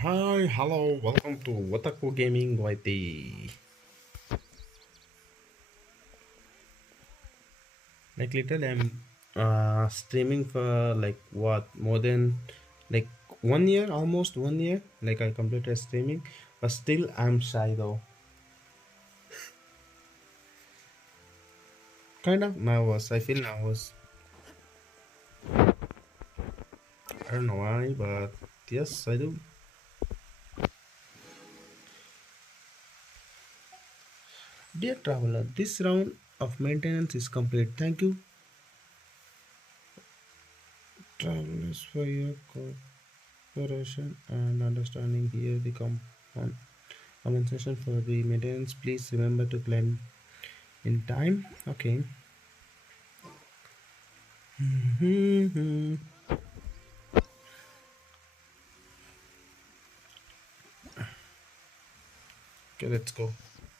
Hi, hello, welcome to Otaku Gaming YT. Like literally, I'm streaming for like what more than like 1 year, almost 1 year. Like I completed streaming, but still I'm shy though. Kind of nervous. I feel nervous. I don't know why, but yes, I do. Dear traveler, this round of maintenance is complete. Thank you, travelers, for your cooperation and understanding. Here the compensation for the maintenance. Please remember to claim in time. Okay. Okay, let's go.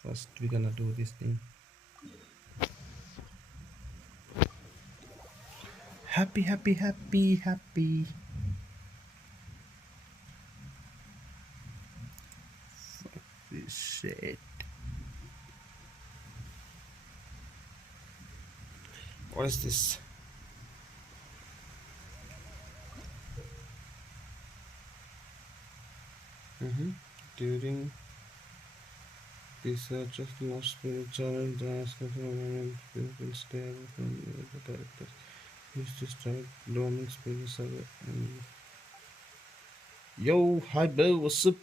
First, we're gonna do this thing. Happy, happy, happy, happy. This shit. What is this? During research of most spiritual people stay away from the characters. Used to strike roaming spirits away. Yo, hi bro, what's up?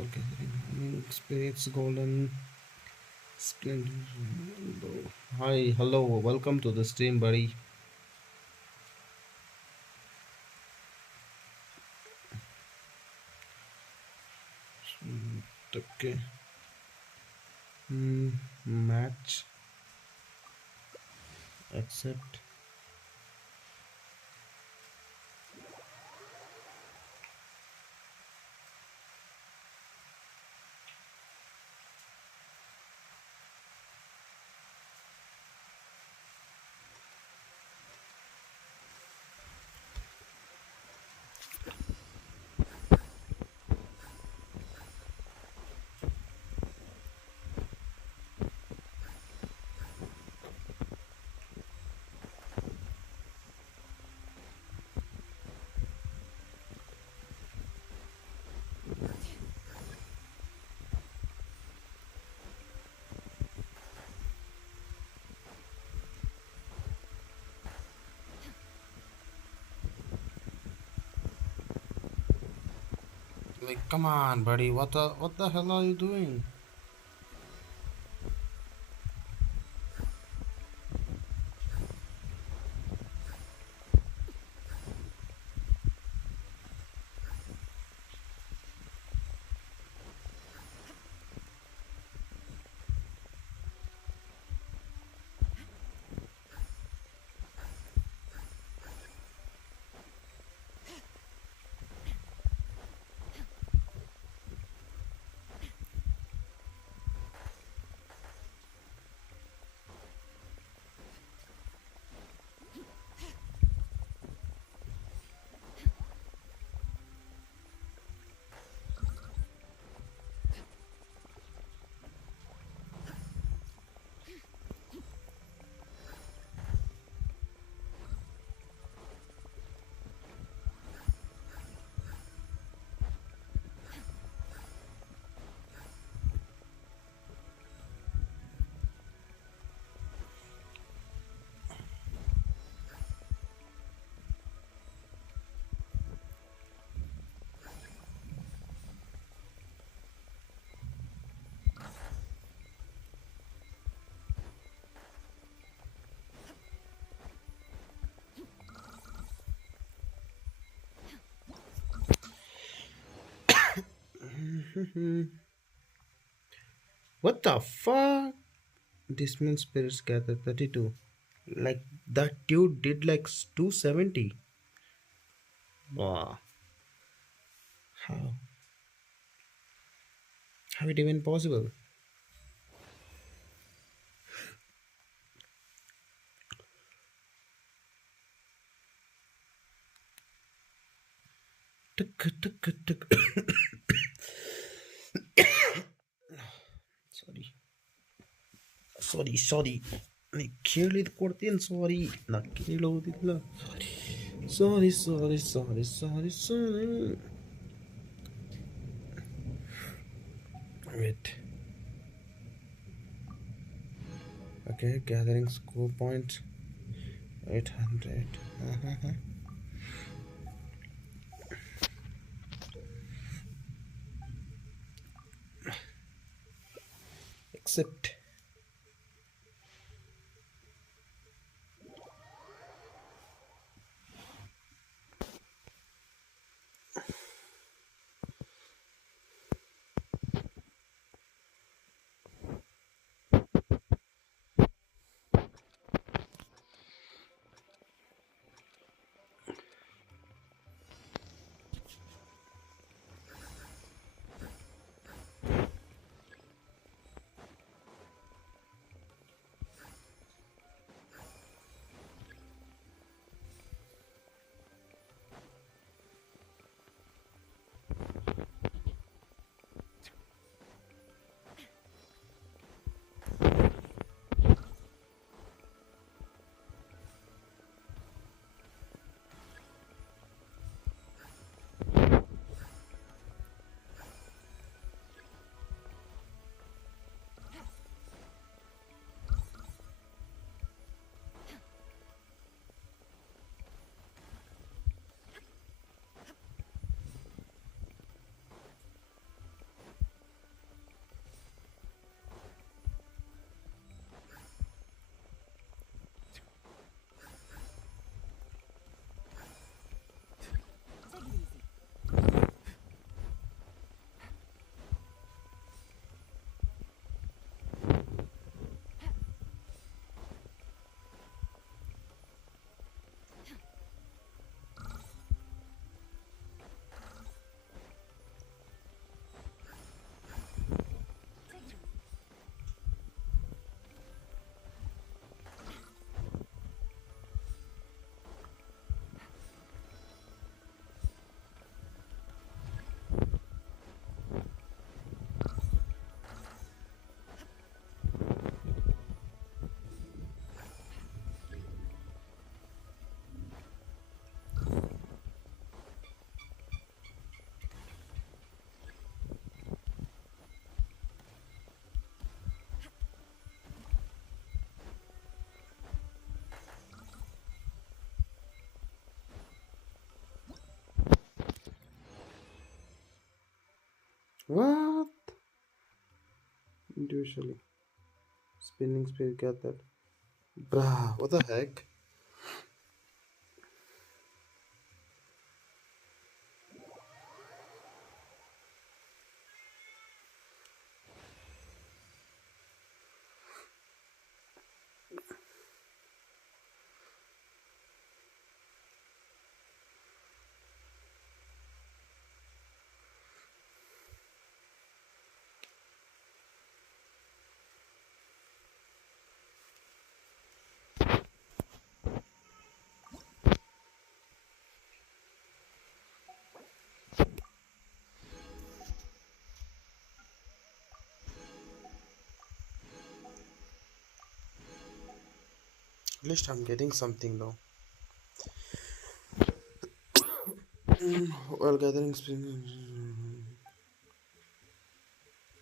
Okay, spirits golden splendor. Hi, hello, welcome to the stream, buddy. Okay. Match. Accept. Like, come on, buddy. What the hell are you doing? What the fuck? Dismal spirits gather 32. Like, that dude did like 270. Wow. How? How it even possible? Tuk, tuk, tuk. Sorry. ಸಾರಿ ನೀ ಕೇಳಿದ ಕೊಡ್ತೀನಿ ಸಾರಿ ನಾ ಕೇಳೋದಿಲ್ಲ ಸಾರಿ ಸಾರಿ ಸಾರಿ ಸಾರಿ ಸಾರಿ wait okay gathering score points 800 accept what individually spinning speed get that bruh what the heck at least I'm getting something now. While gathering spin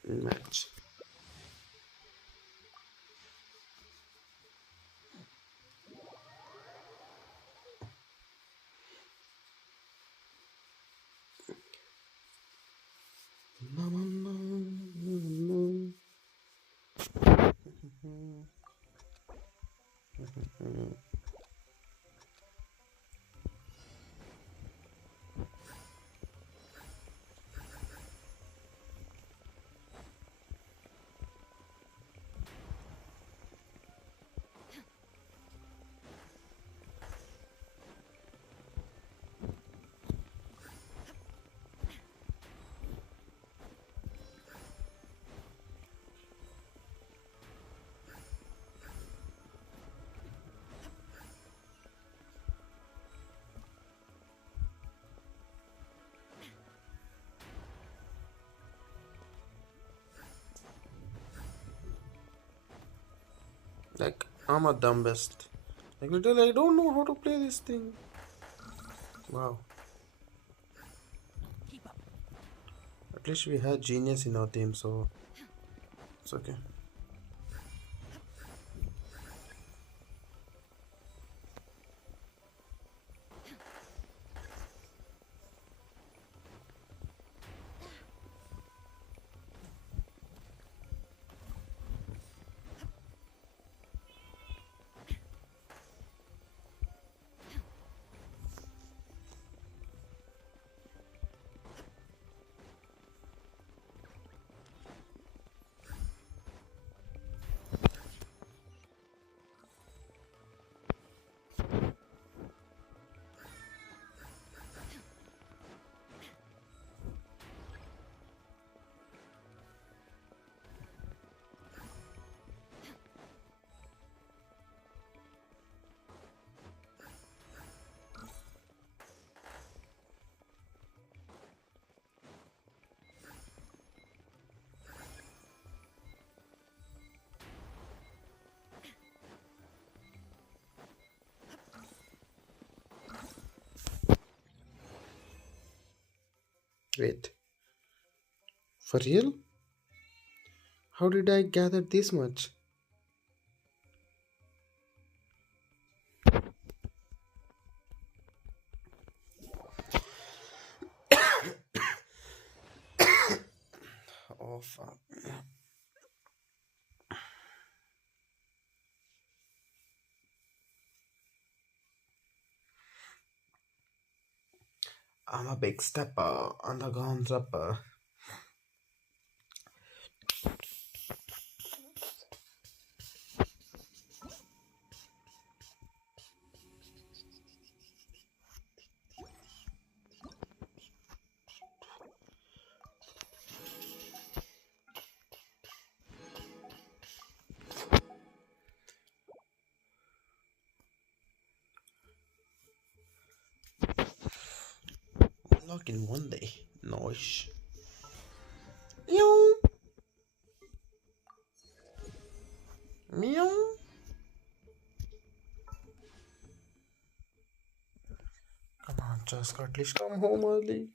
match. Like, I'm a dumbest. Like, literally, I don't know how to play this thing. Wow. At least we had genius in our team, so it's okay. Wait, for real? How did I gather this much? Oh fuck. I'm a big stepper on the ground rapper. Unlock in one day. Nice. Meow. Meow. Come on, just at least come home early.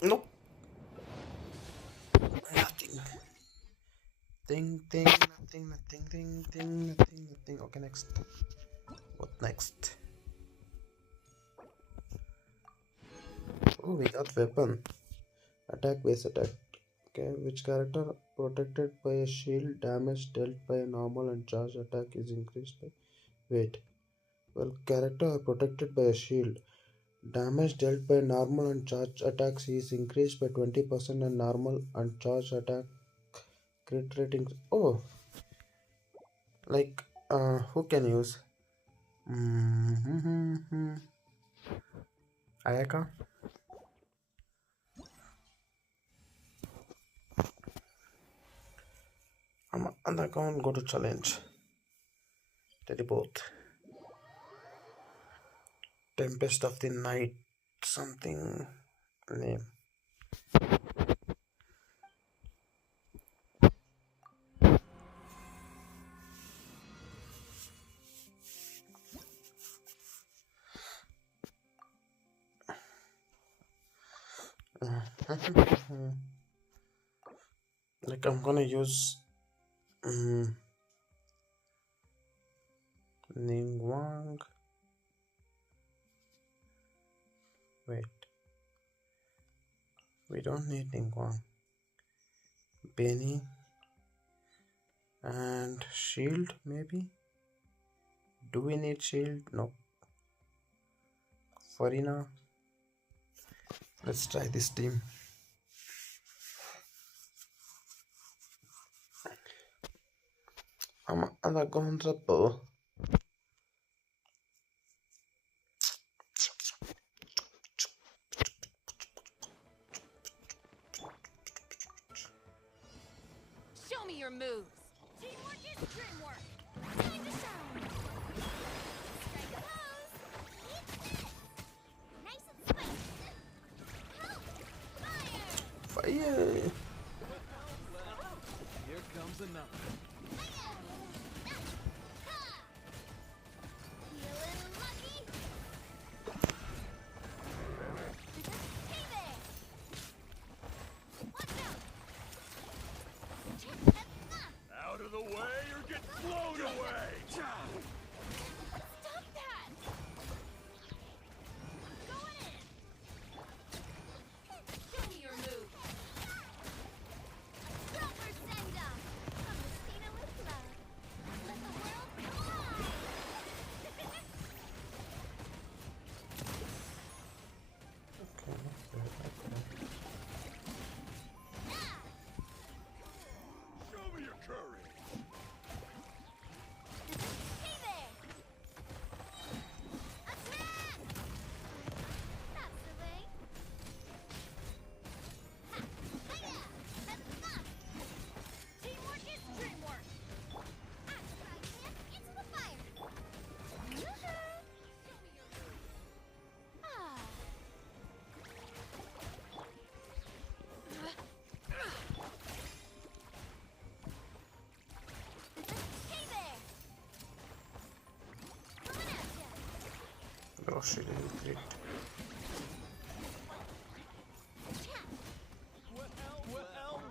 Nope. Nothing. Nothing, nothing. Okay, next. What next? Oh, we got weapon. Attack base attack. Okay, which character protected by a shield, damage dealt by a normal and charge attack is increased by. Wait. Well, character are protected by a shield. Damage dealt by normal and charge attacks is increased by 20% and normal and charge attack crit rating. Oh, like who can use? Mm-hmm. Ayaka? I'm gonna go to challenge. Teleport. Tempest of the Night. Something name. Like I'm gonna use Ningguang. Wait, we don't need Ningguang. Benny and shield maybe. Do we need shield? No. Farina. Let's try this team. I'm gonna triple. Show me your moves. Teamwork is dreamwork. Time to shine. Strike a pose. Eat this. Nice and spicy. Help! Fire! Fire! Here comes another. Oh, she didn't crit.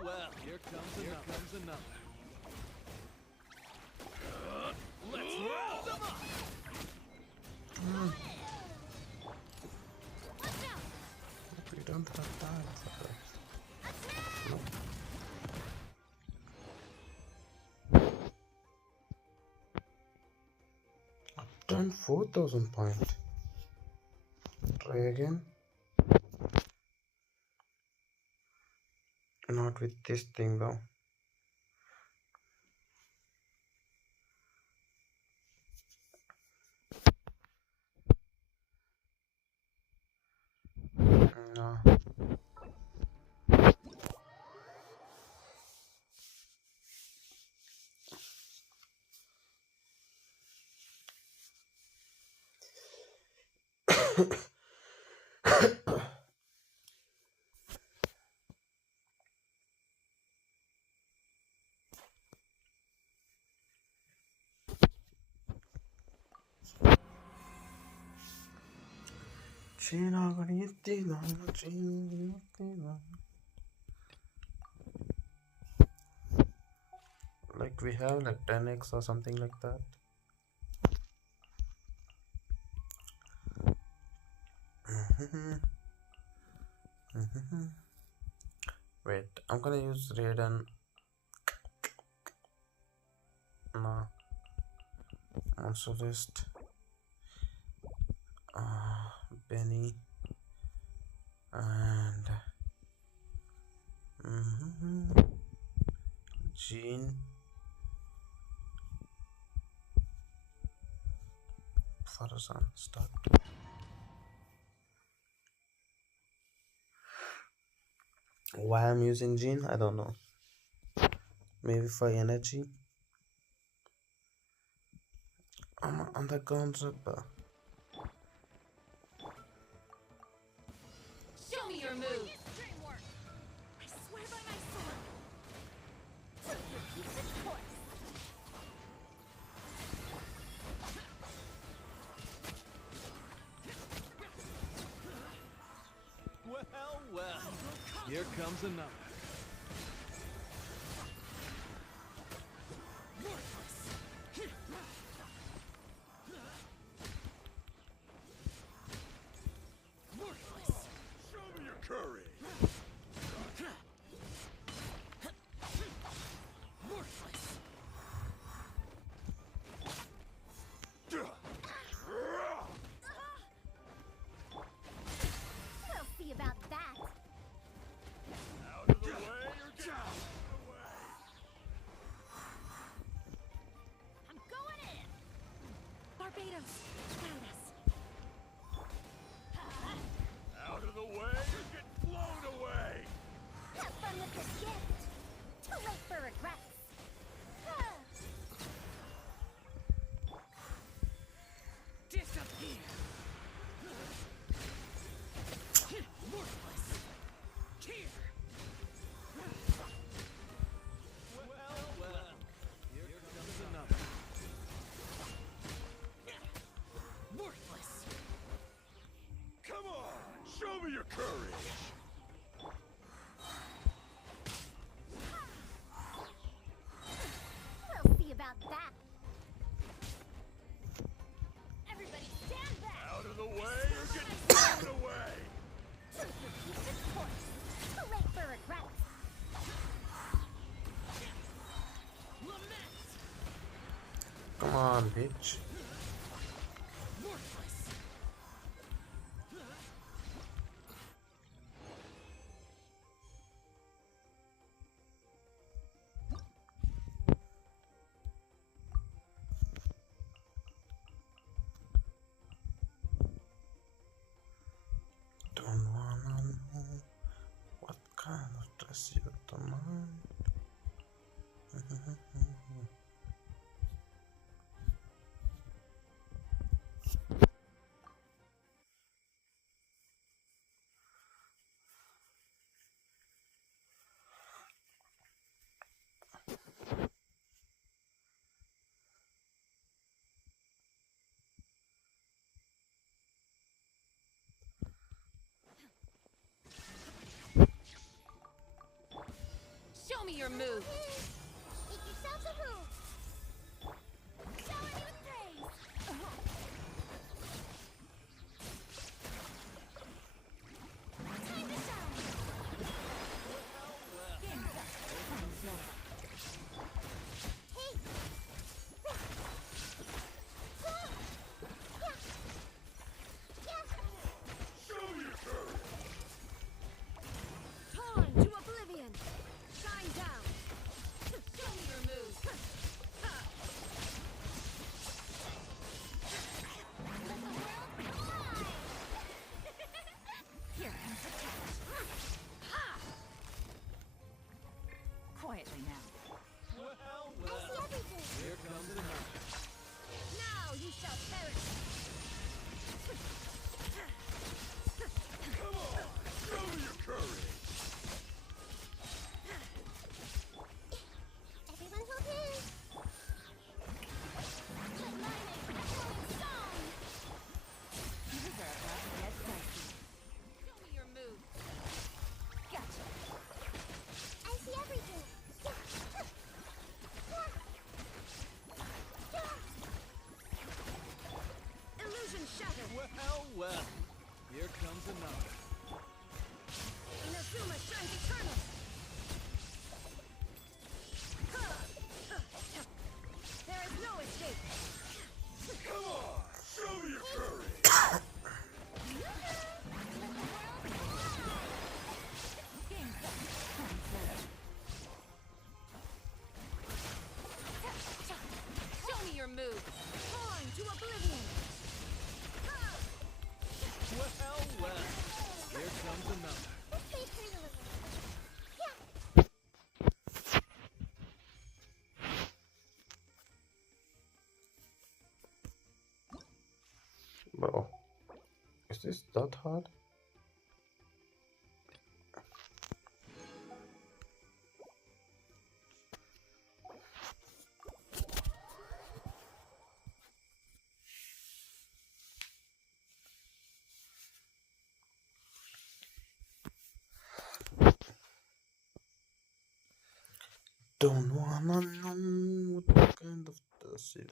Well, here comes another. Let's round them up. We don't have time for that. I've done 4,000 points. Try again. Not with this thing though. No. Like we have like 10x or something like that. Wait, I'm gonna use Raiden. No. Also list. Benny. And Jean. Farazan, start. Why I'm using Jean? I don't know. Maybe for energy. I'm on the concept. Show me your moves. I swear by my sword. Keep its course. Well, here comes another. Show me your courage. We'll see about that. Out of the way or get out of the way. I'm going in. Barbados, guide us. Out of the way or get blown away. Have fun with this gift. Too late for regrets. Disappear. Worthless. Here. Well. Here comes another. Worthless. Come on, show me your courage. We'll see about that. Everybody stand back. Out of the way or get blown away. Keep its course. Too late for regrets. Lament. Come on, bitch. Worthless. Don't wanna know what kind of dress you demand. your move. Make yourselves a move. Shower me with praise. Time to shine. Hey. Show your courage. Torn to oblivion. Shine down. Show me your moves. Let the world come alive. Here comes the test. Ha! Quietly now. Well, I see everything. here comes another. Now you shall perish. Come on, show your courage. Everyone hold hands. Let lightning echoing song. These are about to get dicey. Show me your moves. Gotcha. I see everything. Illusion shattered. Well, here comes another. Inazuma shines eternal. There is no escape. Come on, show your courage. Game's up. Time surge. Show me your moves. Torn to oblivion. Well, here comes another. This pays for your living. Yeah. Bro, is this that hard? Don't wanna know what kind of does it.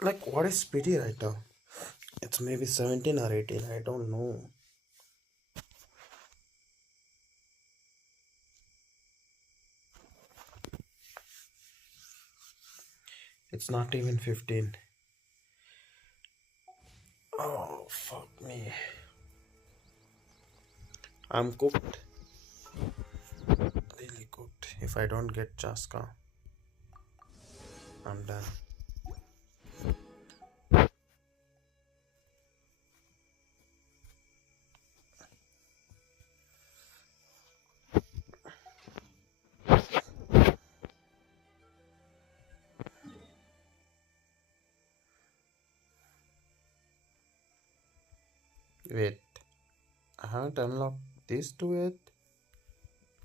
Like, what is speedy right now? It's maybe 17 or 18, I don't know. It's not even 15. Oh, fuck me. I'm cooked. Really cooked. If I don't get Chaska, I'm done. Wait, I haven't unlocked this to it?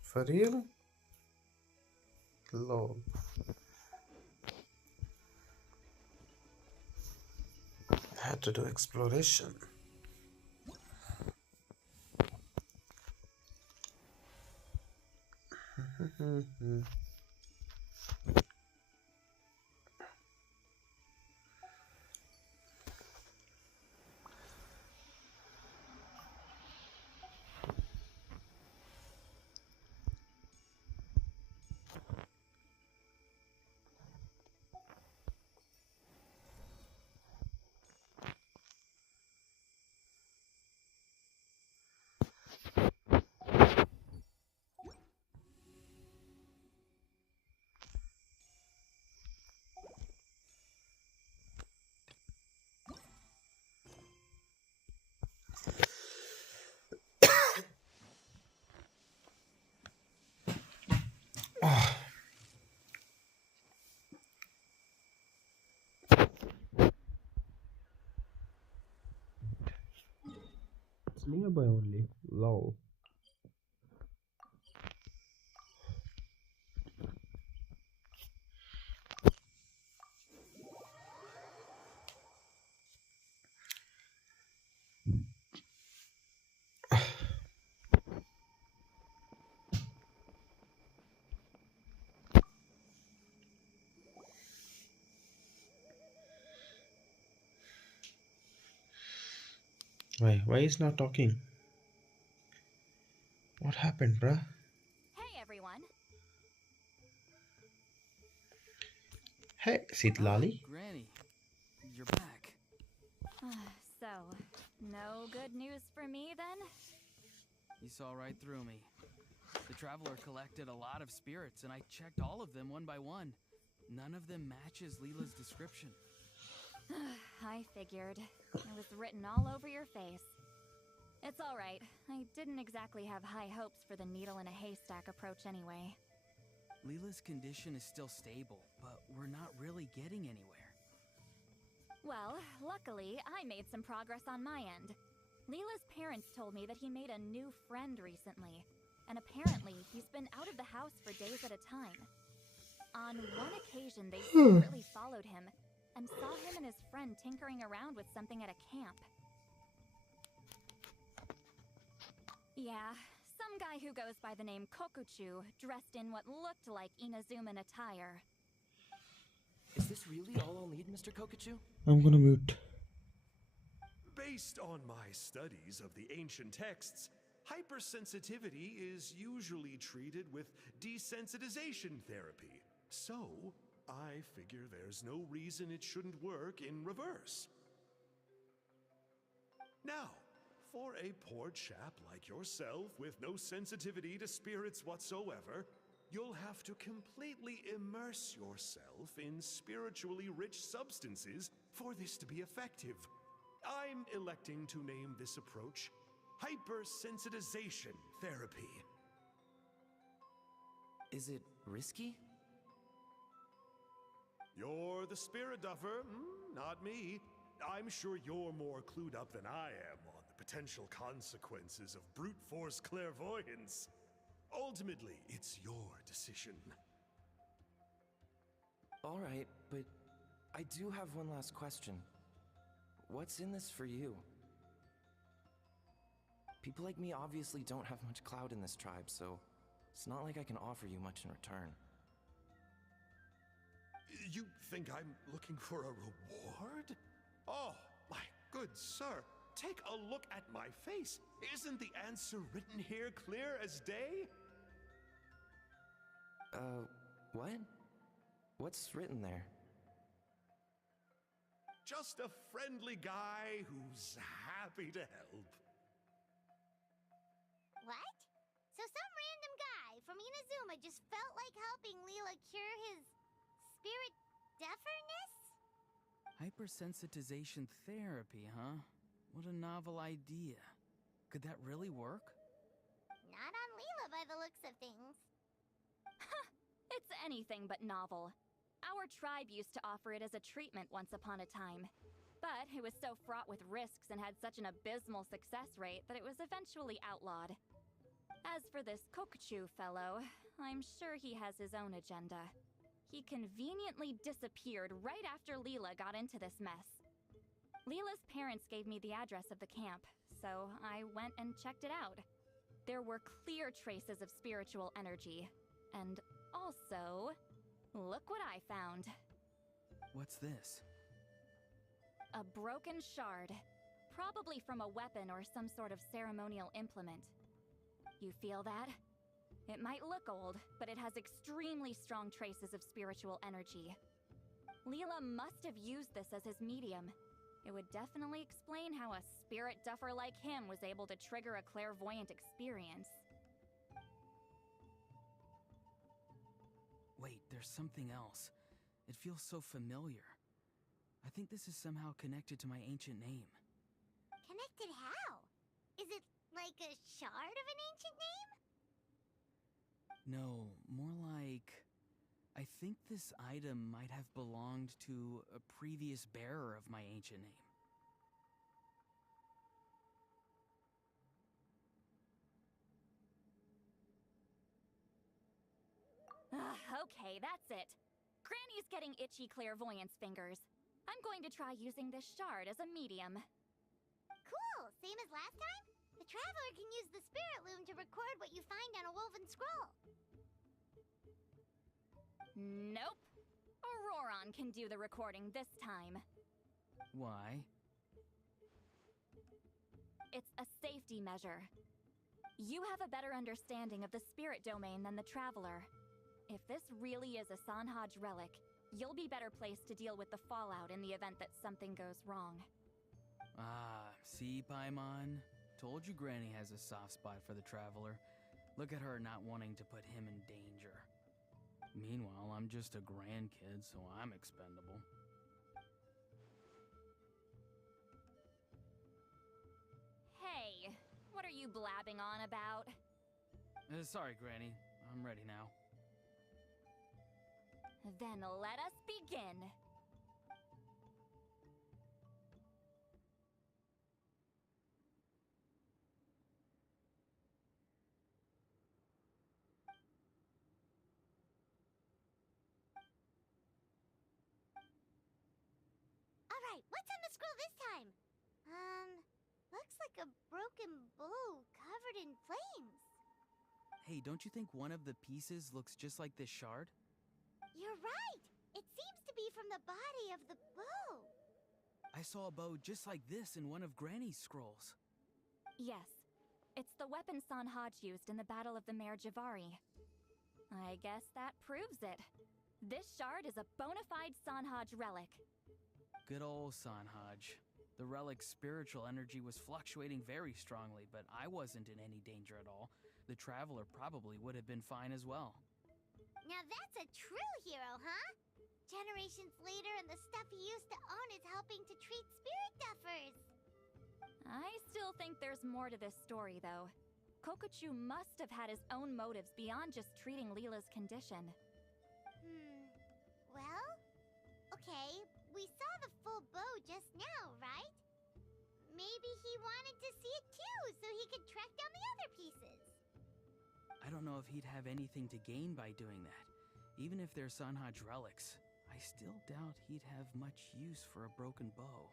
For real? Lol. I had to do exploration. It's nearby only. Lol. Why is not talking? What happened, bruh? Hey everyone. Hey, Ah, Sitlali. Granny, you're back. So, no good news for me then? You saw right through me. The traveler collected a lot of spirits, and I checked all of them one by one. None of them matches Leela's description. I figured. It was written all over your face. It's alright. I didn't exactly have high hopes for the needle in a haystack approach anyway. Leela's condition is still stable, but we're not really getting anywhere. Well, luckily, I made some progress on my end. Leela's parents told me that he made a new friend recently, and apparently he's been out of the house for days at a time. On one occasion, they secretly followed him and saw him and his friend tinkering around with something at a camp. Yeah, some guy who goes by the name Kokuchu, dressed in what looked like Inazuman attire. Is this really all I'll need, Mr. Kokachu? I'm gonna mute. Based on my studies of the ancient texts, hypersensitivity is usually treated with desensitization therapy. So, I figure there's no reason it shouldn't work in reverse. Now, for a poor chap like yourself with no sensitivity to spirits whatsoever, you'll have to completely immerse yourself in spiritually rich substances for this to be effective. I'm electing to name this approach hypersensitization therapy. Is it risky? You're the spirit duffer, not me. I'm sure you're more clued up than I am on the potential consequences of brute force clairvoyance. Ultimately, it's your decision. All right, but I do have one last question. What's in this for you? People like me obviously don't have much clout in this tribe, so it's not like I can offer you much in return. You think I'm looking for a reward? Oh, my good sir, take a look at my face. Isn't the answer written here clear as day? What? What's written there? Just a friendly guy who's happy to help. What? So some random guy from Inazuma just felt like helping Leela cure his spirit deaferness? Hypersensitization therapy, huh? What a novel idea. Could that really work? Not on Leela by the looks of things. It's anything but novel. Our tribe used to offer it as a treatment once upon a time. But it was so fraught with risks and had such an abysmal success rate that it was eventually outlawed. As for this Kokuchu fellow, I'm sure he has his own agenda. He conveniently disappeared right after Leela got into this mess. Leela's parents gave me the address of the camp, so I went and checked it out. There were clear traces of spiritual energy, and also, look what I found. What's this? A broken shard, probably from a weapon or some sort of ceremonial implement. You feel that? It might look old, but it has extremely strong traces of spiritual energy. Leela must have used this as his medium. It would definitely explain how a spirit duffer like him was able to trigger a clairvoyant experience. Wait, there's something else. It feels so familiar. I think this is somehow connected to my ancient name. Connected how? Is it like a shard of an ancient name? No, more like... I think this item might have belonged to a previous bearer of my ancient name. Okay, that's it. Granny's getting itchy clairvoyance fingers. I'm going to try using this shard as a medium. Cool, same as last time? The Traveler can use the Spirit Loom to record what you find on a woven scroll. Nope. Auroron can do the recording this time. Why? It's a safety measure. You have a better understanding of the spirit domain than the Traveler. If this really is a Sanhaj relic, you'll be better placed to deal with the fallout in the event that something goes wrong. Ah, see, Paimon? Told you Granny has a soft spot for the Traveler. Look at her not wanting to put him in danger. Meanwhile, I'm just a grandkid, so I'm expendable. Hey, what are you blabbing on about? Sorry, Granny. I'm ready now. Then let us begin. Alright, what's on the scroll this time? Looks like a broken bow covered in flames. Hey, don't you think one of the pieces looks just like this shard? You're right! It seems to be from the body of the bow. I saw a bow just like this in one of Granny's scrolls. Yes, it's the weapon Sanhaj used in the Battle of the Mare Javari. I guess that proves it. This shard is a bona fide Sanhaj relic. Good old Sanhaj. The relic's spiritual energy was fluctuating very strongly, but I wasn't in any danger at all. The Traveler probably would have been fine as well. Now that's a true hero, huh? Generations later and the stuff he used to own is helping to treat spirit duffers. I still think there's more to this story, though. Kokuchu must have had his own motives beyond just treating Leela's condition. Well, okay, we saw the full bow just now, right? Maybe he wanted to see it too, so he could track down the other pieces. I don't know if he'd have anything to gain by doing that. Even if they're Sanhaj relics, I still doubt he'd have much use for a broken bow.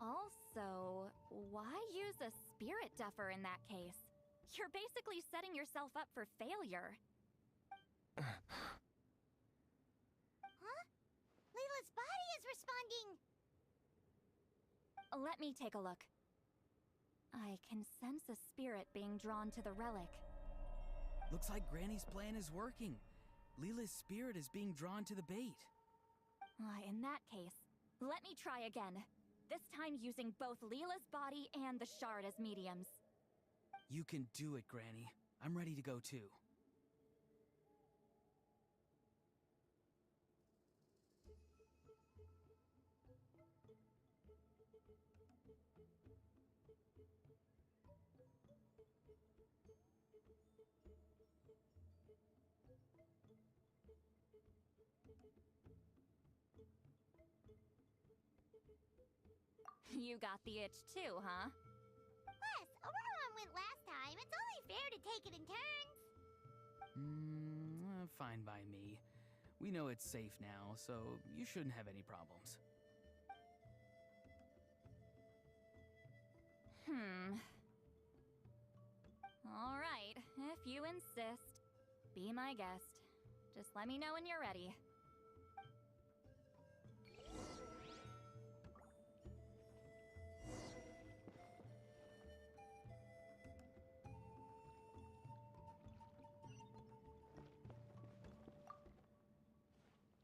Also, why use a spirit duffer in that case? You're basically setting yourself up for failure. Huh? Layla's body is responding! Let me take a look. I can sense a spirit being drawn to the relic. Looks like Granny's plan is working. Leela's spirit is being drawn to the bait. In that case, let me try again. This time using both Leela's body and the shard as mediums. You can do it, Granny. I'm ready to go too. You got the itch too, huh? Plus, Auroron went last time. It's only fair to take it in turns. Fine by me. We know it's safe now, so you shouldn't have any problems. All right, if you insist. Be my guest. Just let me know when you're ready.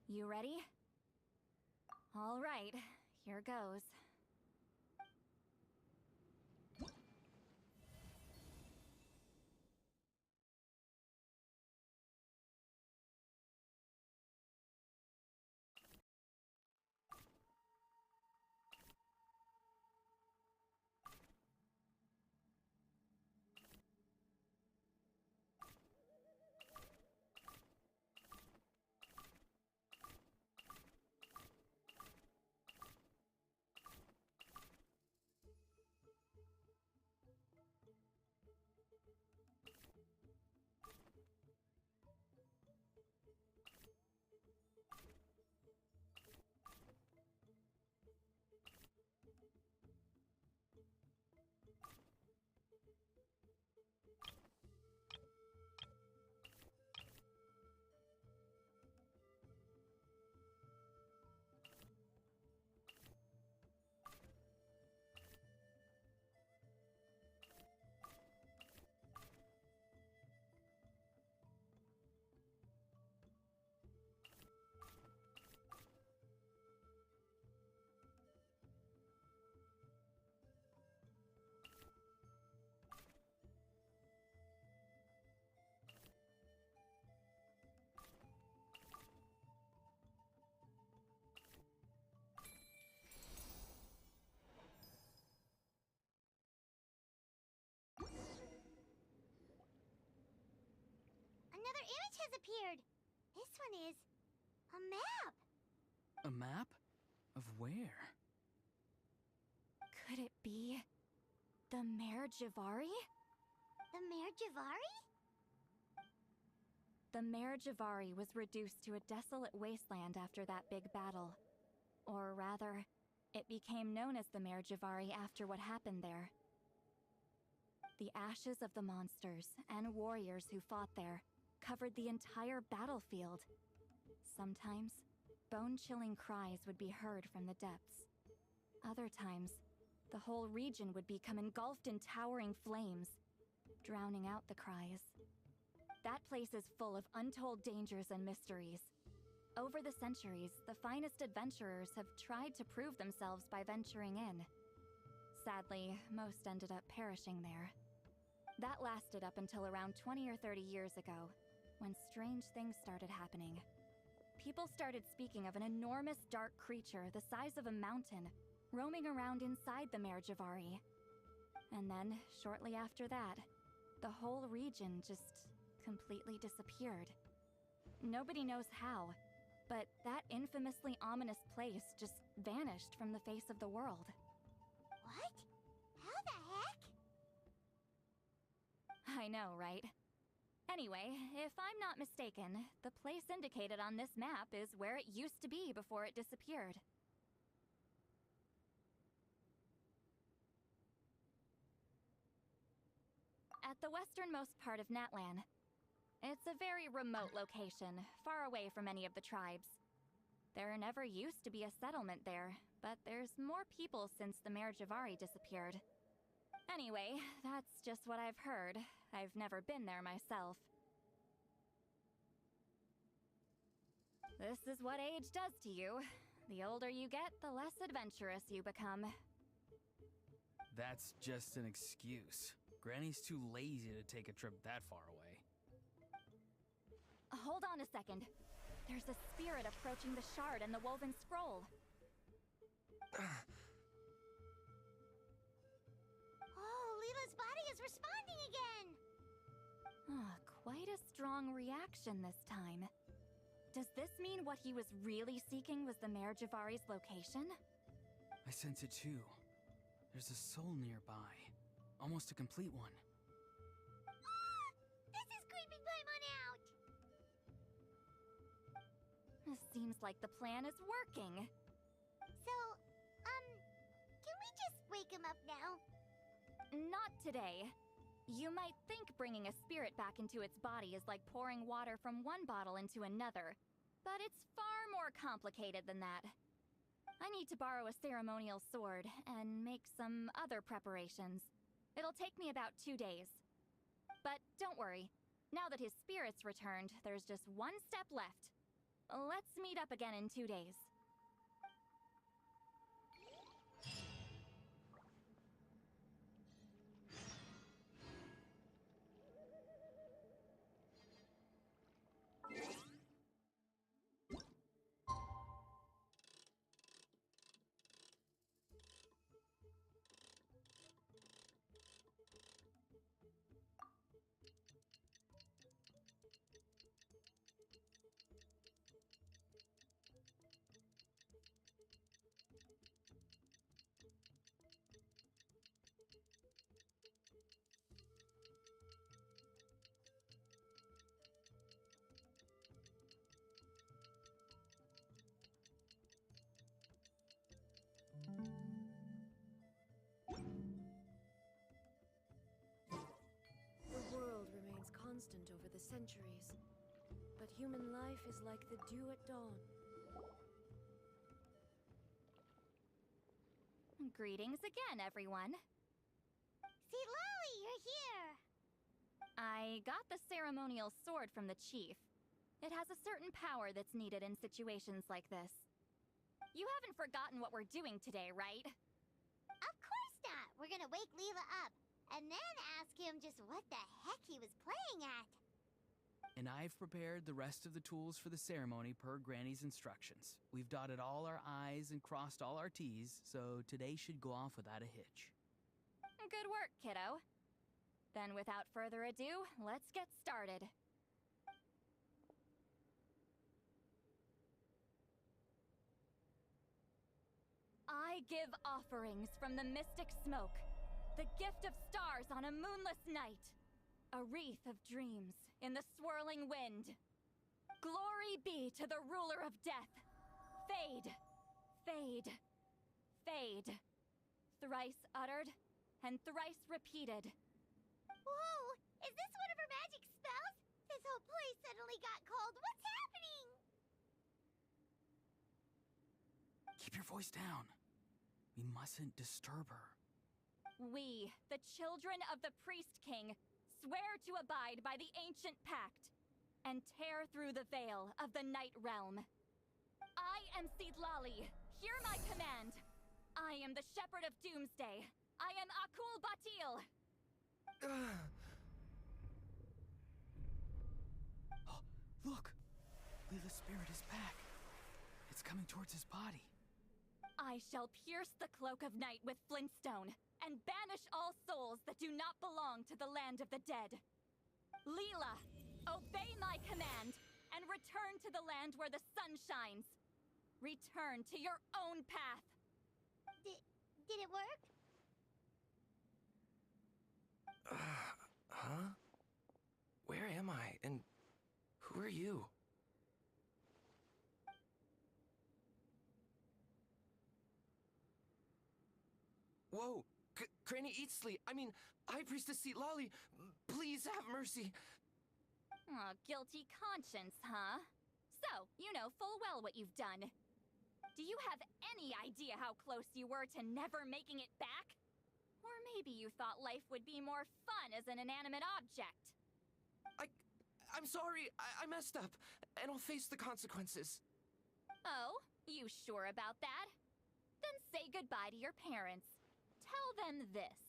You ready? All right, here goes. sketch has appeared. This one is a map. A map? Of where? Could it be the Mare Javari? The Mare Javari? The Mare Javari was reduced to a desolate wasteland after that big battle. Or rather, it became known as the Mare Javari after what happened there. The ashes of the monsters and warriors who fought there covered the entire battlefield. Sometimes, bone-chilling cries would be heard from the depths. Other times, the whole region would become engulfed in towering flames, drowning out the cries. That place is full of untold dangers and mysteries. Over the centuries, the finest adventurers have tried to prove themselves by venturing in. Sadly, most ended up perishing there. That lasted up until around 20 or 30 years ago, when strange things started happening. People started speaking of an enormous dark creature the size of a mountain, roaming around inside the Mare Javari. And then, shortly after that, the whole region just completely disappeared. Nobody knows how, but that infamously ominous place just vanished from the face of the world. What? How the heck? I know, right? Anyway, if I'm not mistaken, the place indicated on this map is where it used to be before it disappeared. At the westernmost part of Natlan. It's a very remote location, far away from any of the tribes. There never used to be a settlement there, but there's more people since the Mare Javari disappeared. Anyway, that's just what I've heard. I've never been there myself. This is what age does to you. The older you get, the less adventurous you become. That's just an excuse. Granny's too lazy to take a trip that far away. Hold on a second. There's a spirit approaching the shard and the woven scroll. Oh, Leela's body is responding again! Quite a strong reaction this time. Does this mean what he was really seeking was the Mare Javari's location? I sense it too. There's a soul nearby. Almost a complete one. This is creeping Paimon out! Seems like the plan is working. So, can we just wake him up now? Not today. You might think bringing a spirit back into its body is like pouring water from one bottle into another, but it's far more complicated than that. I need to borrow a ceremonial sword and make some other preparations. It'll take me about 2 days. But don't worry. Now that his spirit's returned, there's just one step left. Let's meet up again in 2 days. The world remains constant over the centuries, but human life is like the dew at dawn. Greetings again, everyone. See, Lily, you're here! I got the ceremonial sword from the chief. It has a certain power that's needed in situations like this. You haven't forgotten what we're doing today, right? Of course not! We're gonna wake Leela up, and then ask him just what the heck he was playing at. And I've prepared the rest of the tools for the ceremony per Granny's instructions. We've dotted all our I's and crossed all our T's, so today should go off without a hitch. Good work, kiddo. Then without further ado, let's get started. I give offerings from the mystic smoke, the gift of stars on a moonless night, a wreath of dreams in the swirling wind. Glory be to the ruler of death. Fade, fade, fade. Thrice uttered and thrice repeated. Whoa! Is this one of her magic spells? This whole place suddenly got cold. What's happening? Keep your voice down. We mustn't disturb her. We, the children of the Priest King, swear to abide by the ancient pact and tear through the veil of the Night Realm. I am Sitlali. Hear my command. I am the Shepherd of Doomsday. I am Akul Batil. Oh, look! Lila's spirit is back. It's coming towards his body. I shall pierce the cloak of night with flintstone and banish all souls that do not belong to the land of the dead. Lila, obey my command and return to the land where the sun shines. Return to your own path. Did it work? Huh? Where am I? And who are you? Whoa! Granny Eatsley! I mean, High Priestess Sitlali! Please have mercy! Oh, guilty conscience, huh? So, you know full well what you've done. Do you have any idea how close you were to never making it back? Or maybe you thought life would be more fun as an inanimate object. I'm sorry, I messed up, and I'll face the consequences. Oh, you sure about that? Then say goodbye to your parents. Tell them this.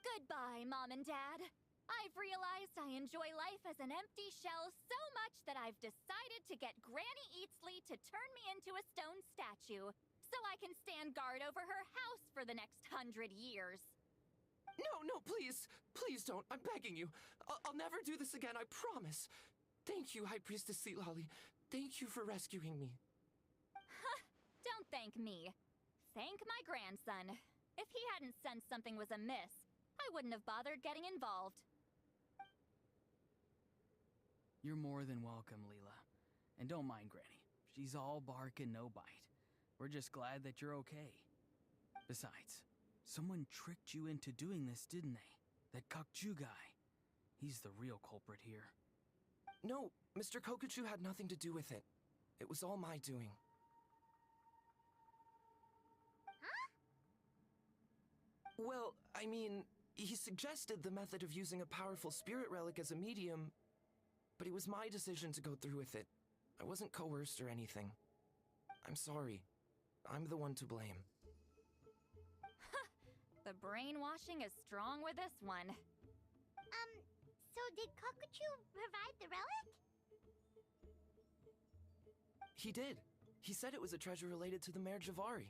Goodbye, Mom and Dad. I've realized I enjoy life as an empty shell so much that I've decided to get Granny Eatsley to turn me into a stone statue, so I can stand guard over her house for the next 100 years. No, please! Please don't, I'm begging you. I'll never do this again, I promise. Thank you, High Priestess Sitlali. Thank you for rescuing me. Huh, don't thank me. Thank my grandson. If he hadn't sensed something was amiss, I wouldn't have bothered getting involved. You're more than welcome, Leela. And don't mind Granny. She's all bark and no bite. We're just glad that you're okay. Besides, someone tricked you into doing this, didn't they? That Kakju guy. He's the real culprit here. No, Mr. Kokachu had nothing to do with it. It was all my doing. Huh? Well, I mean, he suggested the method of using a powerful spirit relic as a medium, but it was my decision to go through with it. I wasn't coerced or anything. I'm sorry. I'm the one to blame. The brainwashing is strong with this one. So did Kokuchu provide the relic? He did. He said it was a treasure related to the Mare Javari.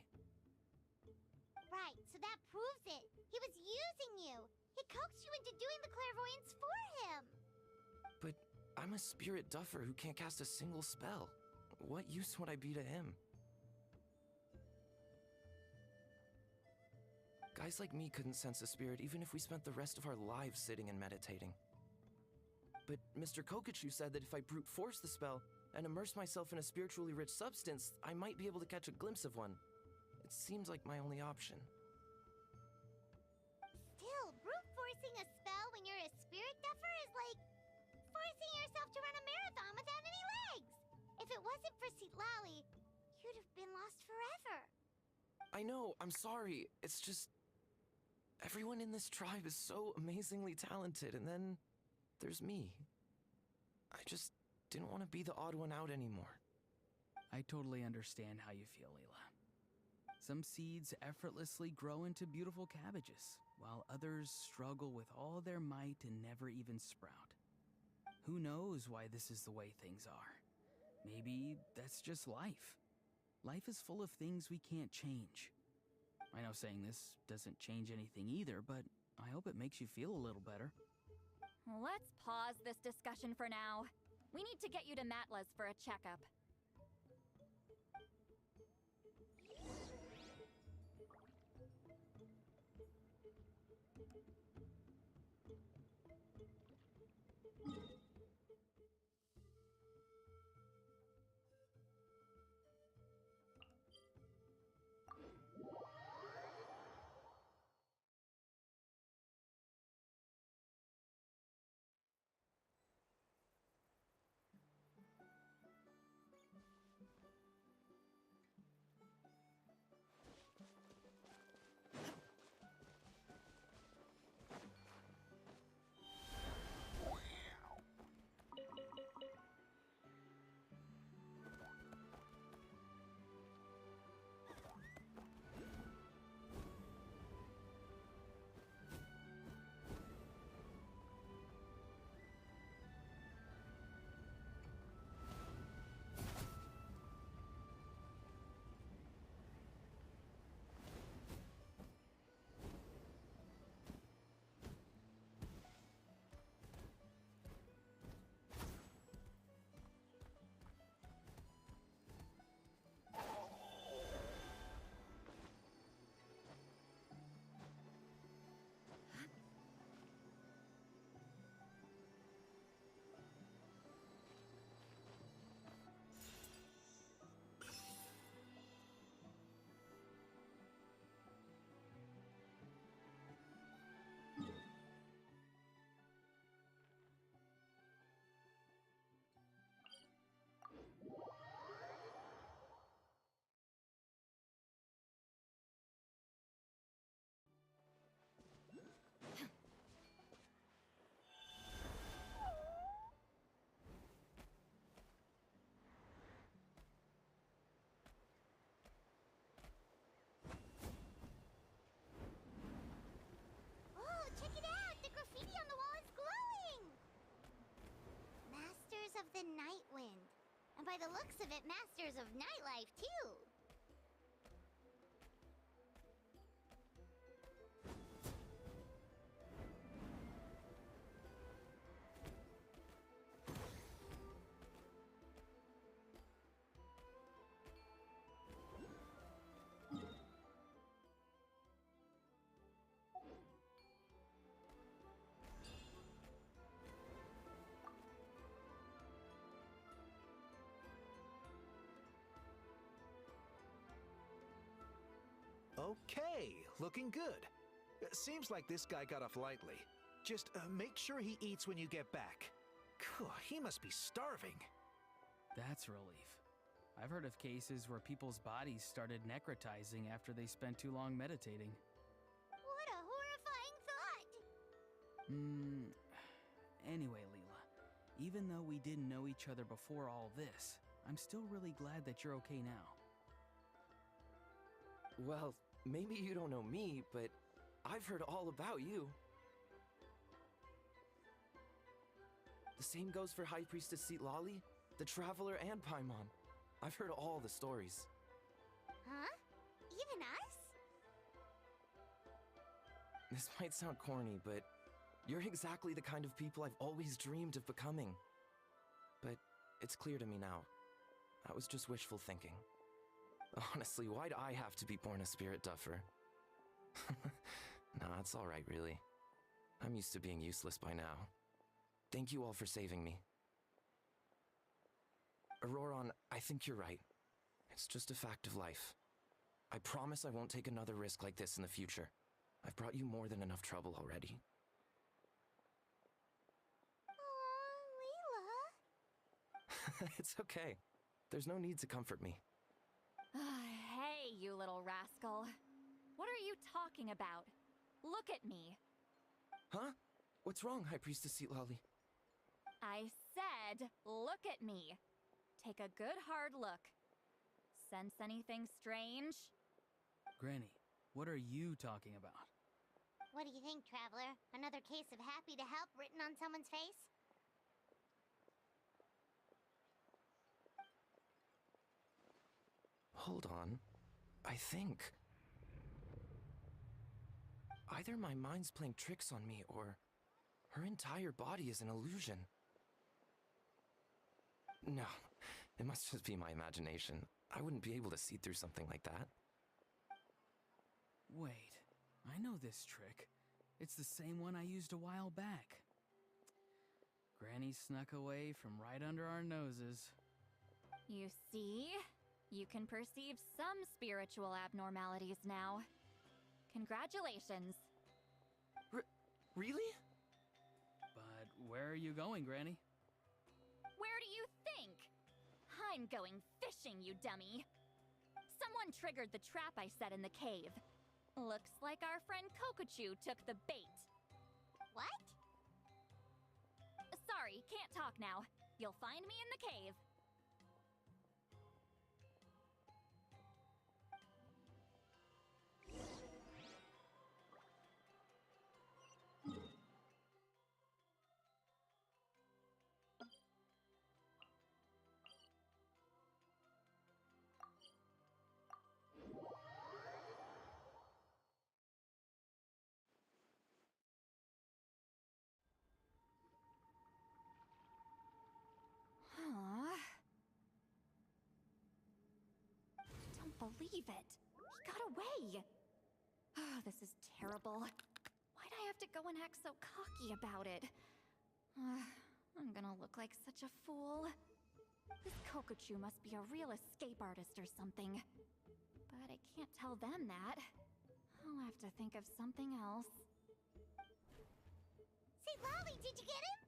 Right, so that proves it. He was using you. He coaxed you into doing the clairvoyance for him. But I'm a spirit duffer who can't cast a single spell. What use would I be to him? Guys like me couldn't sense a spirit even if we spent the rest of our lives sitting and meditating. But Mr. Kokachu said that if I brute force the spell and immerse myself in a spiritually rich substance, I might be able to catch a glimpse of one. It seems like my only option. Still, brute forcing a spell when you're a spirit duffer is like forcing yourself to run a marathon without any legs. If it wasn't for Sitlali, you'd have been lost forever. I know, I'm sorry. It's just... everyone in this tribe is so amazingly talented, and then there's me. I just didn't want to be the odd one out anymore. I totally understand how you feel, Leela. Some seeds effortlessly grow into beautiful cabbages, while others struggle with all their might and never even sprout. Who knows why this is the way things are? Maybe that's just life. Life is full of things we can't change. I know saying this doesn't change anything either, but I hope it makes you feel a little better. Let's pause this discussion for now. We need to get you to Matla's for a checkup. of the Night Wind. And by the looks of it, masters of nightlife, too. Okay, looking good. Seems like this guy got off lightly. Just make sure he eats when you get back. He must be starving. That's relief. I've heard of cases where people's bodies started necrotizing after they spent too long meditating. What a horrifying thought! Anyway, Leela, even though we didn't know each other before all this, I'm still really glad that you're okay now. Well, maybe you don't know me, but I've heard all about you. The same goes for High Priestess Lali, the Traveler, and Paimon. I've heard all the stories. Huh? Even us? This might sound corny, but you're exactly the kind of people I've always dreamed of becoming. But it's clear to me now. That was just wishful thinking. Honestly, why'd I have to be born a spirit duffer? Nah, it's alright, really. I'm used to being useless by now. Thank you all for saving me. Auroron, I think you're right. It's just a fact of life. I promise I won't take another risk like this in the future. I've brought you more than enough trouble already. Aw, Leela. It's okay. There's no need to comfort me. Hey, you little rascal. What are you talking about? Look at me. Huh? What's wrong, High Priestess Lali? I said, look at me. Take a good hard look. Sense anything strange? Granny, what are you talking about? What do you think, Traveler? Another case of happy to help written on someone's face? Hold on. I think... either my mind's playing tricks on me, or her entire body is an illusion. No, it must just be my imagination. I wouldn't be able to see through something like that. Wait, I know this trick. It's the same one I used a while back. Granny snuck away from right under our noses. You see? You can perceive some spiritual abnormalities now. Congratulations. Really? But where are you going, Granny? Where do you think? I'm going fishing, you dummy. Someone triggered the trap I set in the cave. Looks like our friend Kokochu took the bait. What? Sorry, can't talk now. You'll find me in the cave. Don't believe it. He got away. Oh, this is terrible. Why'd I have to go and act so cocky about it? I'm gonna look like such a fool. This Kokochu must be a real escape artist or something. But I can't tell them that. I'll have to think of something else. See, Lolly, did you get him?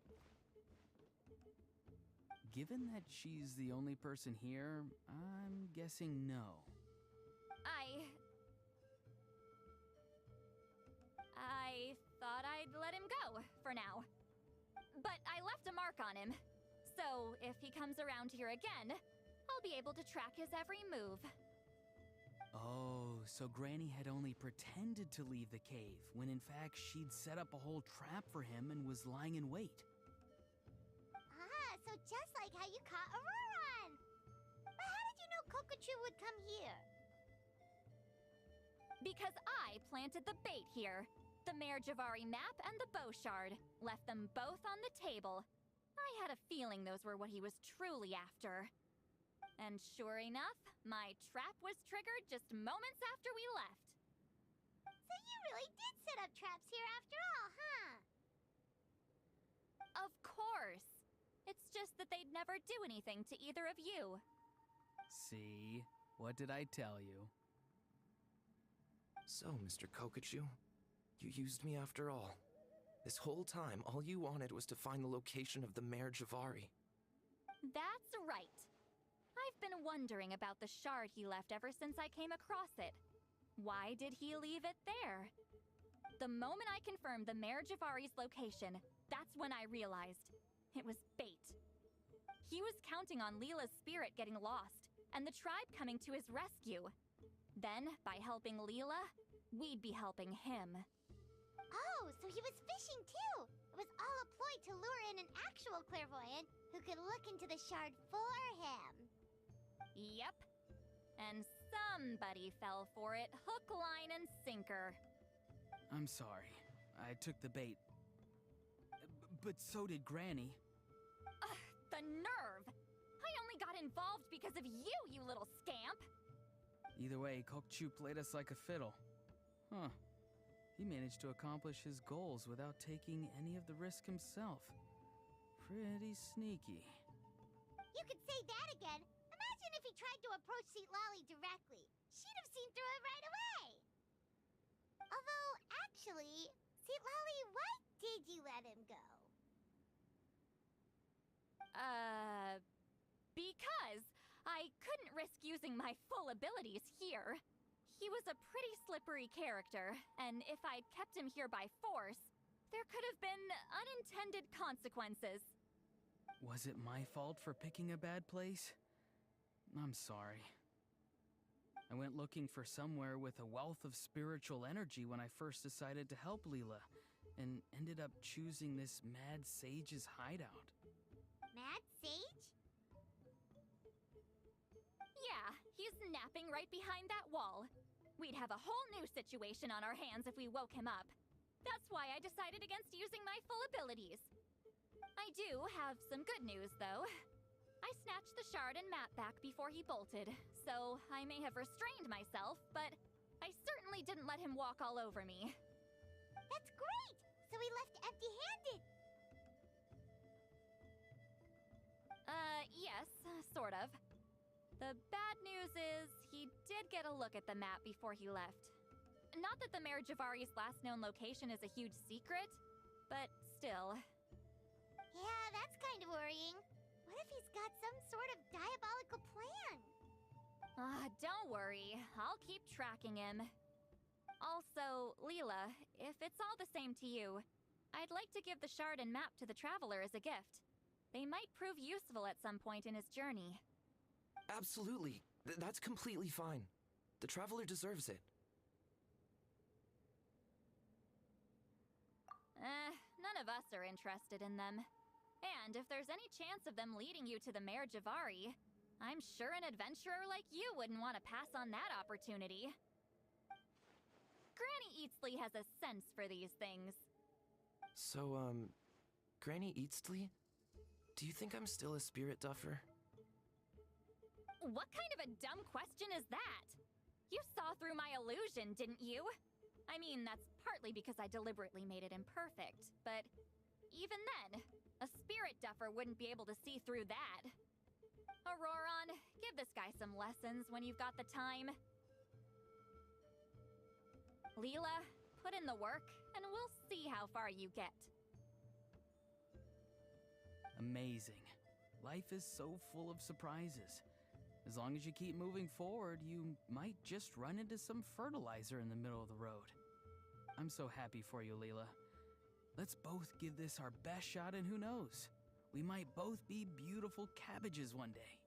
Given that she's the only person here, I'm guessing no. I thought I'd let him go, for now. But I left a mark on him. So, if he comes around here again, I'll be able to track his every move. Oh, so Granny had only pretended to leave the cave, when in fact she'd set up a whole trap for him and was lying in wait. Ah, so just like how you caught Auroron. But how did you know Kokachu would come here? Because I planted the bait here. The Mare Javari map and the bow shard. Left them both on the table. I had a feeling those were what he was truly after. And sure enough, my trap was triggered just moments after we left. So you really did set up traps here after all, huh? Of course. It's just that they'd never do anything to either of you. See? What did I tell you? So, Mr. Kokachu, you used me after all. This whole time, all you wanted was to find the location of the Mare Javari. That's right. I've been wondering about the shard he left ever since I came across it. Why did he leave it there? The moment I confirmed the Mare Javari's location, that's when I realized it was bait. He was counting on Leela's spirit getting lost, and the tribe coming to his rescue. Then, by helping Leela, we'd be helping him. Oh, so he was fishing too! It was all a ploy to lure in an actual clairvoyant who could look into the shard for him. Yep. And somebody fell for it, hook, line, and sinker. I'm sorry. I took the bait. But so did Granny. Ugh, the nerve! I only got involved because of you, you little scamp! Either way, Kokchu played us like a fiddle. Huh. He managed to accomplish his goals without taking any of the risk himself. Pretty sneaky. You could say that again. Imagine if he tried to approach Lali directly. She'd have seen through it right away. Although, actually, Lali, why did you let him go? Because I couldn't risk using my full abilities here. He was a pretty slippery character, and if I'd kept him here by force, there could have been unintended consequences. Was it my fault for picking a bad place? I'm sorry. I went looking for somewhere with a wealth of spiritual energy when I first decided to help Leela, and ended up choosing this mad sage's hideout. Mad Sage? Yeah, he's napping right behind that wall. We'd have a whole new situation on our hands if we woke him up. That's why I decided against using my full abilities. I do have some good news, though. I snatched the shard and map back before he bolted, so I may have restrained myself, but I certainly didn't let him walk all over me. That's great! So he left empty-handed! Yes, sort of. The bad news is, he did get a look at the map before he left. Not that the Mare Javari's last known location is a huge secret, but still. Yeah, that's kind of worrying. What if he's got some sort of diabolical plan? Don't worry. I'll keep tracking him. Also, Leela, if it's all the same to you, I'd like to give the shard and map to the Traveler as a gift. They might prove useful at some point in his journey. Absolutely. That's completely fine. The Traveler deserves it. None of us are interested in them. And if there's any chance of them leading you to the Mare Javari, I'm sure an adventurer like you wouldn't want to pass on that opportunity. Granny Eatsley has a sense for these things. So, Granny Eatsley? Do you think I'm still a spirit duffer? What kind of a dumb question is that? You saw through my illusion, didn't you? I mean, that's partly because I deliberately made it imperfect, but even then, a spirit duffer wouldn't be able to see through that. Auroron, give this guy some lessons when you've got the time. Leela, put in the work, and we'll see how far you get. Amazing. Life is so full of surprises. As long as you keep moving forward, you might just run into some fertilizer in the middle of the road. I'm so happy for you, Leela. Let's both give this our best shot, and who knows? We might both be beautiful cabbages one day.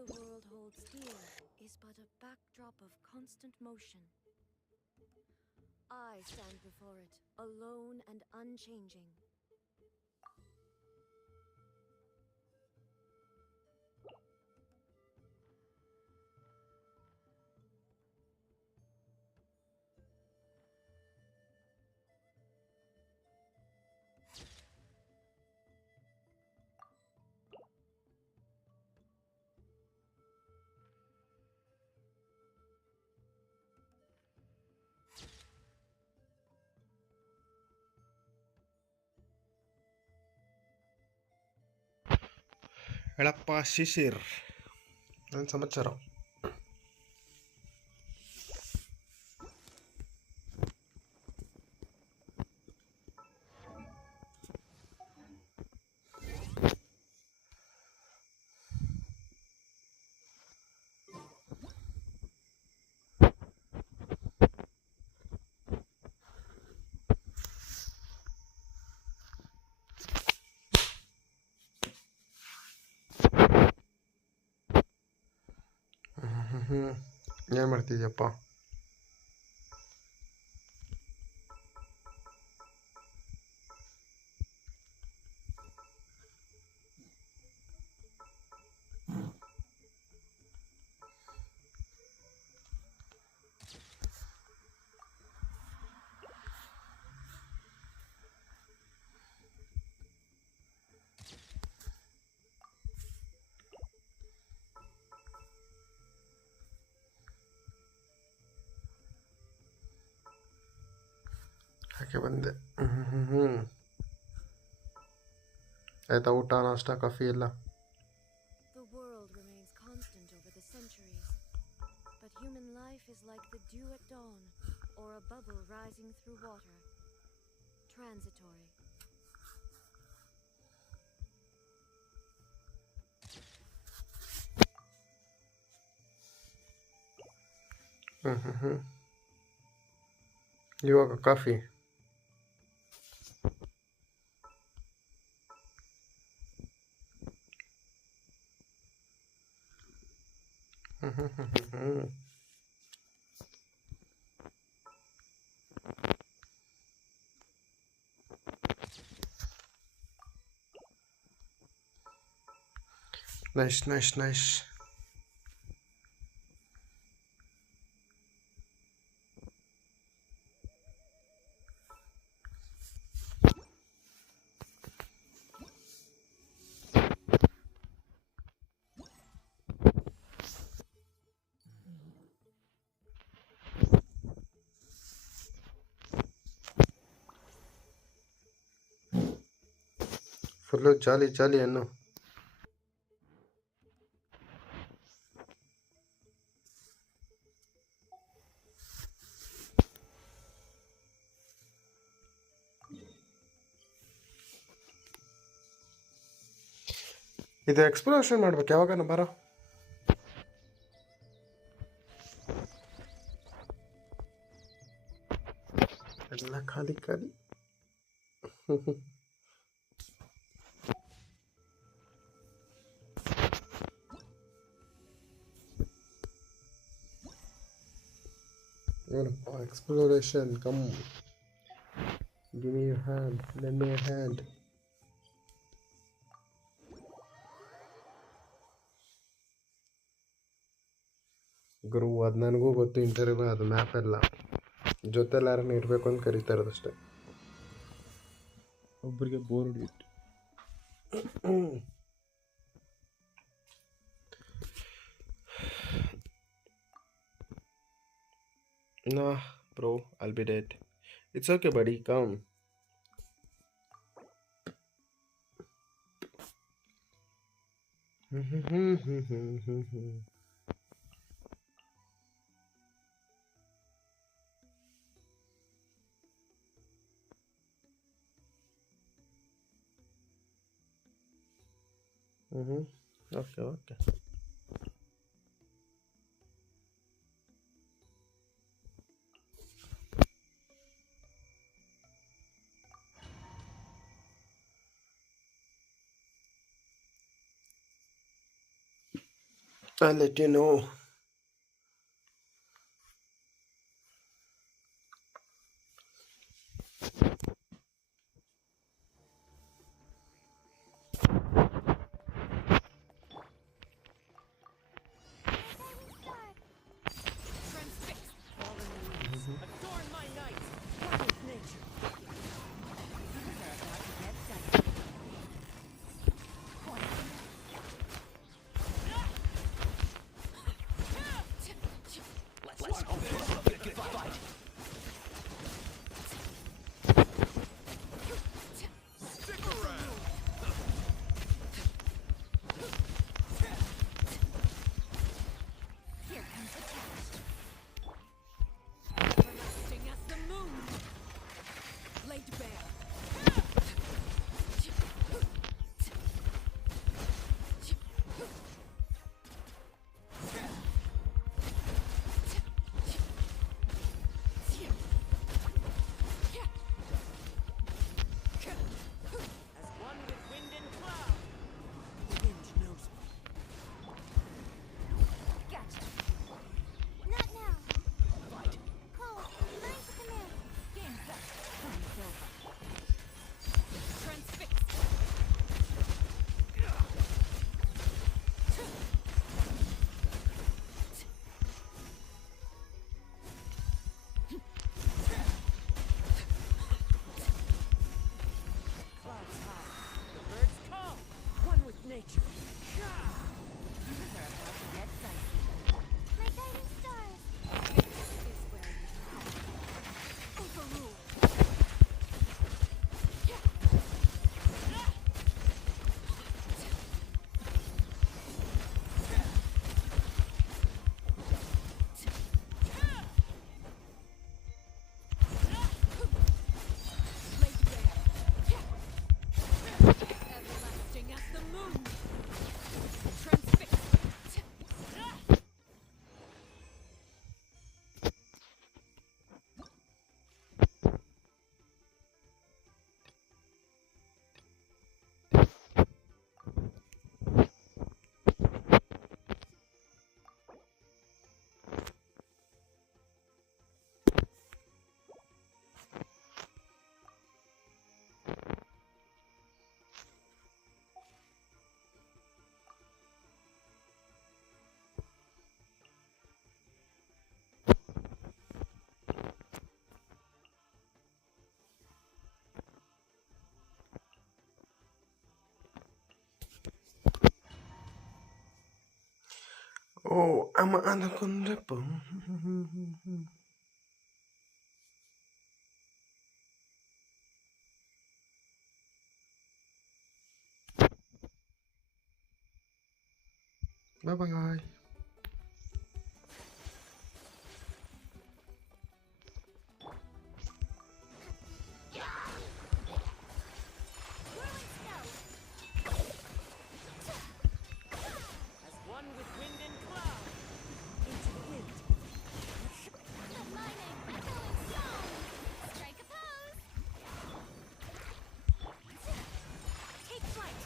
the world holds dear is but a backdrop of constant motion. I stand before it, alone and unchanging. ಹೇಳಪ್ಪ ಶಿಶಿರ್, ನನ್ನ ಸಮಾಚಾರ. ಏನು ಮಾಡ್ತಿದ್ಯಪ್ಪ? ಯಾಕೆ ಬಂದೆ? ಆಯ್ತಾ ಊಟ, ನಾಷ್ಟ, coffee ಎಲ್ಲ? The world remains constant over the centuries, but human life is like the dew at dawn, or a bubble rising through water. Transitory. ಇವಾಗ ಕಾಫಿ. ನೈಸ್. ಫುಲ್ಲು ಜಾಲಿ ಅನ್ನು. ಇದು ಎಕ್ಸ್ಪ್ಲೋರೇಷನ್ ಮಾಡ್ಬೇಕು ಯಾವಾಗನ ಬರೋ. ಎಲ್ಲ ಖಾಲಿ ಏನಪ್ಪ exploration? Come give me your hand, lend me your hand. ಗುರು, ಅದು ನನಗೂ ಗೊತ್ತು. ಇಂಟರ್ವ್ಯೂ ಅದು ಮ್ಯಾಪ್ ಎಲ್ಲ ಜೊತೆಲಿ ಯಾರನ್ನ ಇರಬೇಕು ಅಂತ ಕರೀತಾ ಇರೋದಷ್ಟೇ. ಒಬ್ಬರಿಗೆ bore ಹೊಡಿಯುತ್ತೆ. Nah, bro, I'll be dead. It's okay, buddy. Come. Okay. I'll let you know. Adorn my night! One with nature! Things are about to get dicey. Let's hope this will be a good fight! Stick around! Here comes the test. Everlasting as the moon! Laid bare. As one with wind and cloud. The wind knows me. Gotcha. Not now. Cole, mine's the command. Game's up. Time's over. Transfix. Clouds high. The birds call. One with nature. Things are about to get dicey. My guiding stars. This is where you Overrule. Laid bare. Everlasting as the moon. Transfix. Oh, I'm an anaconda. Bye bye. As one with wind and cloud. Into the wind. The mining echoing song. Strike a pose. Take flight.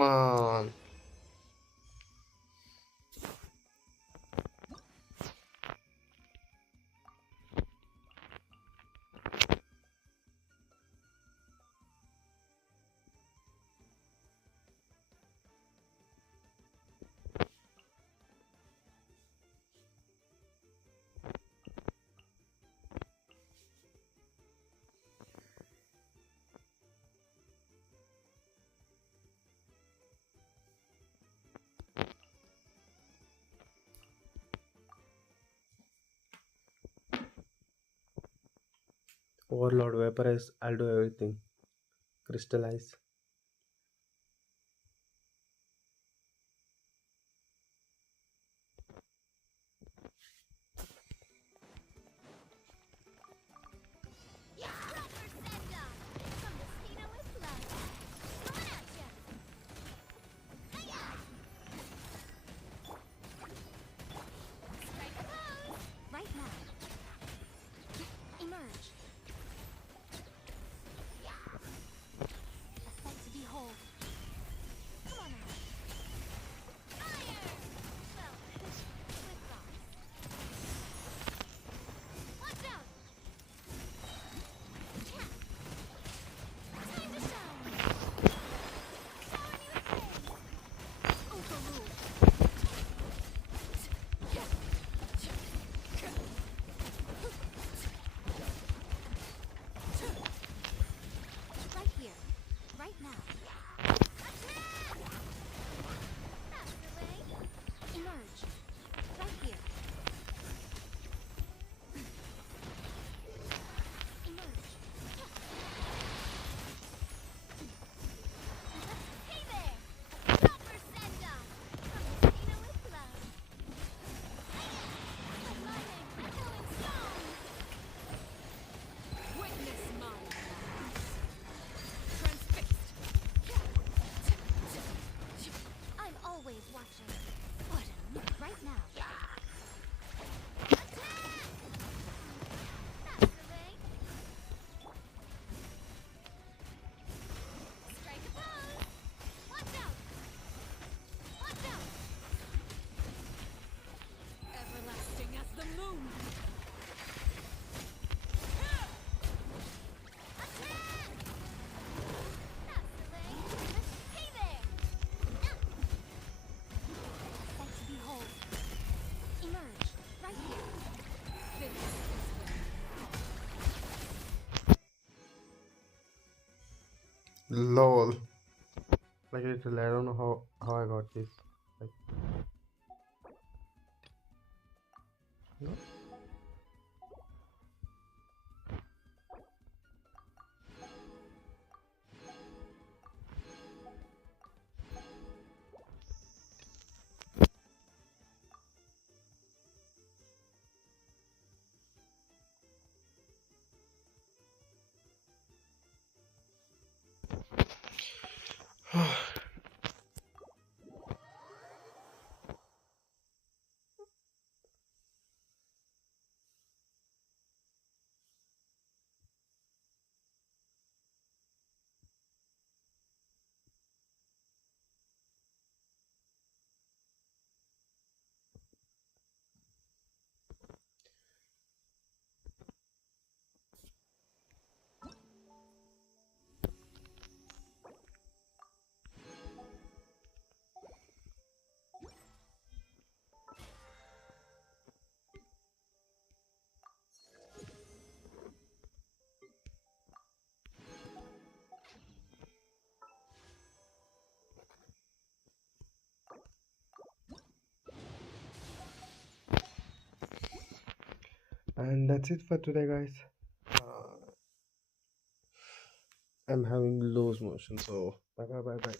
Come on. Overlord, vaporize, I'll do everything. Crystallize. Proper send-off from the Cena with love. Coming at ya. Hiya! Strike a pose. Right now. Emerge. A sight to behold. Come on out. Fire! Well, with loss. Watch out! Time to shine! Shower me with praise! Overruled! Right here, right now. Attack! That's the way. Emerge. Right here. Emerge. Hey there! Proper send-off from the Cena with love. Aligning, echoing song. Witness my wrath. Transfixed. I'm always watching. What a look right now. Attack! That's the way. Strike a pose. Watch out! Watch out! Everlasting as the moon. Attack! That's the way. Hey there! Sight to behold. Emerge. Right here. This LOL. Like literally, I don't know how I got this. Like, no. And that's it for today, guys. I'm having loose motion, so bye bye bye bye.